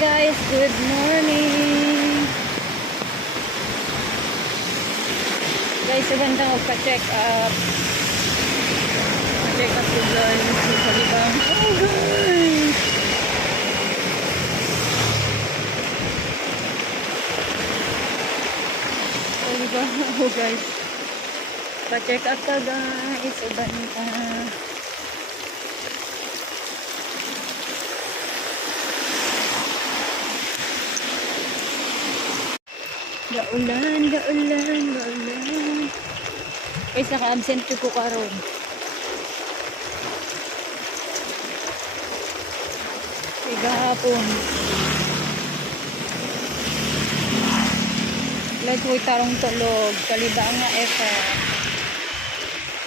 guys, good morning. Guys, magandang magpa-check up. Check up po guys. Sa libang. Oh guys. Sa libang. Oh guys. Pa-check up ka guys. Ubanta. Gaulan. Guys, naka-absent ko karon. Kaya gahapon. Like ko'y tarong tulog. Kaliba nga efa.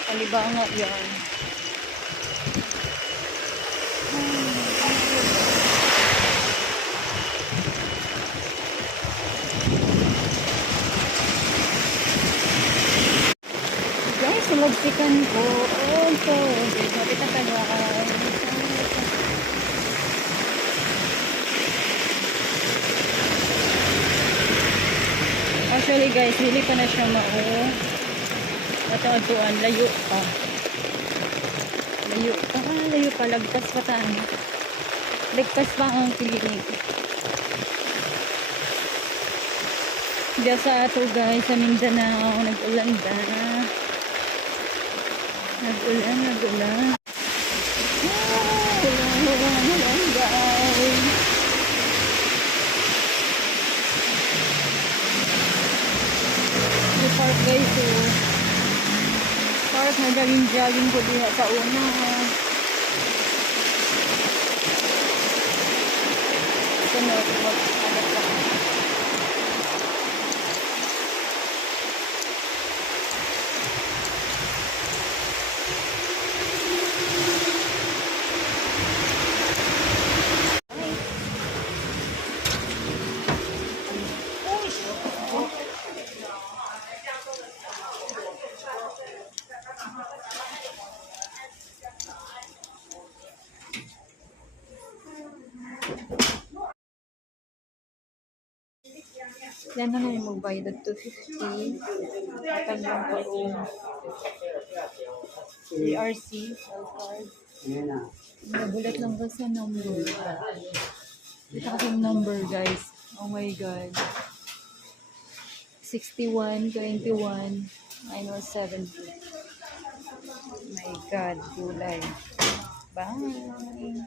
Kaliba nga yan. Guys, sulagsikan ko. Oh, ito. Guys, mapita ka na. Actually guys, hindi pa na siya matawatuan. Layo pa. Layo pa. Lagpas pa tayo. Lagpas pa ang klinik. Diyan sa ato guys, sa Mindanao, nag-ulan na. Nag-ulan. Ulan guys. Yung park guys, park na galing ko diha sa una. Sunod, mag-anak lang. Yan na yung magbayad at 250. Atag lang po yung ERC card. Nagulat lang ba sa number? Ito kasi yung number guys. Oh my god. 61, 21, 970. My god, July. Bye!